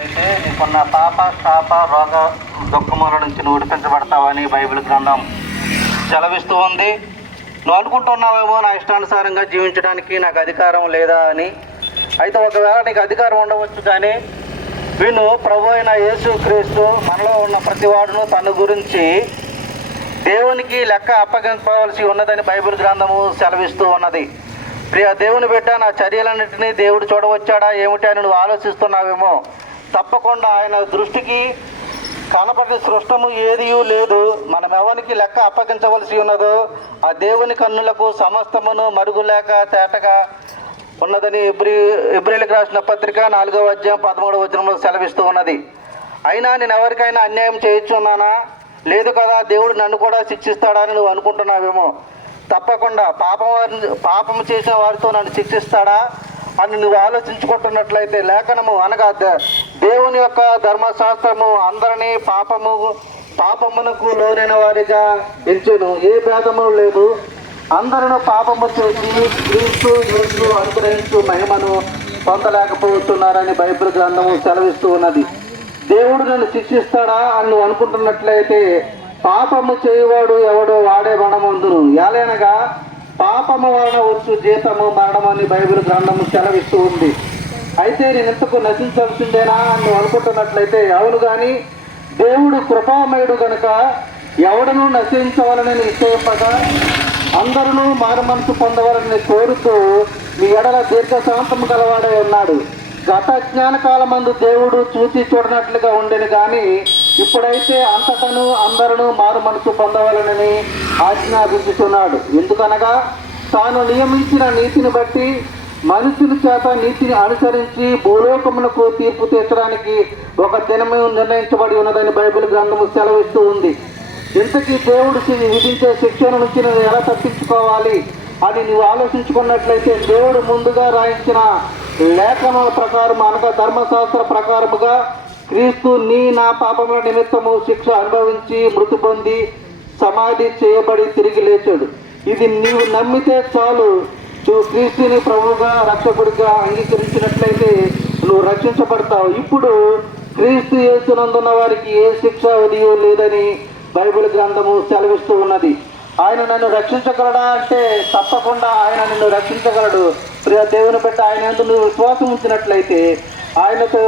అయితే నీకున్న పాప శాప రోగ దుఃఖముల నుంచి నువ్వు విడిపించబడతావని బైబిల్ గ్రంథం సెలవిస్తూ ఉంది. నువ్వు అనుకుంటున్నావేమో నా ఇష్టానుసారంగా జీవించడానికి నాకు అధికారం లేదా అని. అయితే ఒకవేళ నీకు అధికారం ఉండవచ్చు, కానీ విను, ప్రభు అయిన యేసుక్రీస్తు మనలో ఉన్న ప్రతివాడును తన గురించి దేవునికి లెక్క అప్పగించవలసి ఉన్నదని బైబిల్ గ్రంథము సెలవిస్తూ ఉన్నది. ప్రియ దేవుని బిడ్డ, నా చర్యలన్నింటినీ దేవుడు చూడవచ్చాడా ఏమిటి అని నువ్వు ఆలోచిస్తున్నావేమో. తప్పకుండా ఆయన దృష్టికి కనపడిన సృష్టము ఏదీ లేదు. మనం ఎవరికి లెక్క అప్పగించవలసి ఉన్నదో ఆ దేవుని కన్నులకు సమస్తమును మరుగులేక తేటగా ఉన్నదని ఎబ్రీయులకు రాసిన పత్రిక 4వ అధ్యాయం 13వ వచనంలో సెలవిస్తూ ఉన్నది. అయినా నేను ఎవరికైనా అన్యాయం చేయొచ్చున్నానా? లేదు కదా, దేవుడు నన్ను కూడా శిక్షిస్తాడని నువ్వు అనుకుంటున్నావేమో. తప్పకుండా పాపము చేసిన వారితో నన్ను శిక్షిస్తాడా అని నువ్వు ఆలోచించుకుంటున్నట్లయితే, లేఖనము అనగా దేవుని యొక్క ధర్మశాస్త్రము అందరినీ పాపమునకు లోనైన వారిగా ఎంచును. ఏ భేదము లేదు. అందరూ పాపము చేసి క్రీస్తు అనుగ్రహించు మహిమను పొందలేకపోతున్నారని బైబిల్ గ్రంథము సెలవిస్తూ ఉన్నది. దేవుడు నన్ను శిక్షిస్తాడా అని నువ్వు అనుకుంటున్నట్లయితే, పాపము చేయవాడు ఎవడో వాడే మరణమందును, ఎలానగా పాపము వలన వచ్చు జీతము మరణం అని బైబిల్ గ్రంథము సెలవిస్తూ ఉంది. అయితే నేను ఇంతకు నశించాల్సిందేనా అని నువ్వు అనుకుంటున్నట్లయితే, అవును, కానీ దేవుడు కృపామయుడు కనుక ఎవడనూ నశించవాలని నిశ్చయింపగా అందరూ మారు మనసు పొందవాలని కోరుతూ మీ ఎడల దీర్ఘశాంతము గలవాడై ఉన్నాడు. గత జ్ఞానకాలమందు దేవుడు చూసి చూడనట్లుగా ఉండేది, కానీ ఇప్పుడైతే అంతటను అందరూ మారు మనసు పొందవాలని ఆజ్ఞాపించుతున్నాడు. ఎందుకనగా తాను నియమించిన నీతిని బట్టి మనుషుల చేత నీతిని అనుసరించి భూలోకమునకు తీర్పు తీర్చడానికి ఒక దినమే నిర్ణయించబడి ఉన్నదని బైబిల్ గ్రంథము సెలవిస్తూ ఉంది. ఇంతకీ దేవుడు విధించే శిక్షణ నుంచి నువ్వు ఎలా తప్పించుకోవాలి అని నువ్వు ఆలోచించుకున్నట్లయితే, దేవుడు ముందుగా రాయించిన లేఖనాల ప్రకారం అనగా ధర్మశాస్త్ర ప్రకారముగా క్రీస్తు నా పాపముల నిమిత్తము శిక్ష అనుభవించి మృతి పొంది సమాధి చేయబడి తిరిగి లేచాడు. ఇది నీవు నమ్మితే చాలు. క్రీస్తుని ప్రభువుగా రక్షకుడిగా అంగీకరించినట్లయితే నువ్వు రక్షించబడతావు. ఇప్పుడు క్రీస్తు యేసునందున్న వారికి ఏ శిక్ష విధియో లేదని బైబిల్ గ్రంథము సెలవిస్తూ ఉన్నది. ఆయన నన్ను రక్షించగలడా అంటే తప్పకుండా ఆయన నిన్ను రక్షించగలడు. ప్రియ దేవుని బిడ్డ, ఆయన యందు నువ్వు విశ్వాసం ఉంచినట్లయితే, ఆయనతో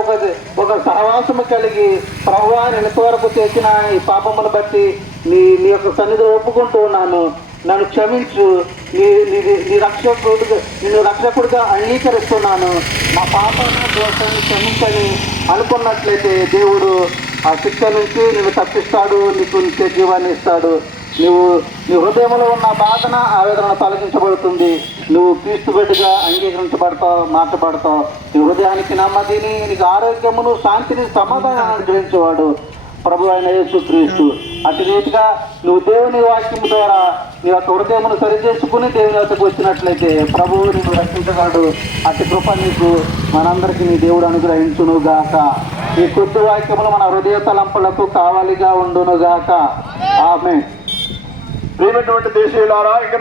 ఒక సహవాసము కలిగి, ప్రభువా నేను ఇంతవరకు చేసిన ఈ పాపమును బట్టి నీ యొక్క సన్నిధిలో ఒప్పుకుంటూ ఉన్నాను, నన్ను క్షమించు, నిన్ను రక్షకుడిగా అంగీకరిస్తున్నాను, నా పాపాన్ని దోషాన్ని క్షమించని అనుకున్నట్లయితే దేవుడు ఆ శిక్ష నుంచి నిన్ను తప్పిస్తాడు, నీకు నిత్య జీవాన్ని ఇస్తాడు. నీ హృదయంలో ఉన్న బాధన ఆవేదన తొలగించబడుతుంది. నువ్వు క్రీస్తు బిడ్డగా అంగీకరించబడతావు, మార్చబడతావు. నీ హృదయానికి నెమ్మదిని, నీకు ఆరోగ్యమును, శాంతిని, సమాధానాన్ని గ్రహించేవాడు ప్రభు అయిన యేసుక్రీస్తు. అటు రీతిగా నువ్వు దేవుని వాక్యం ద్వారా నీ యొక్క హృదయమును సరిచేసుకుని దేవుని వద్దకు వచ్చినట్లయితే ప్రభువు నిన్ను రక్షించగలడు. అటు కృప నీకు మనందరికీ నీ దేవుడు అనుగ్రహించును గాక. ఈ కొద్ది వాక్యములు మన హృదయ తలంపులకు కావాలిగా ఉండును గాక. ఆమేన్. ప్రియమైనటువంటి దేశీయులారా, ఇంకా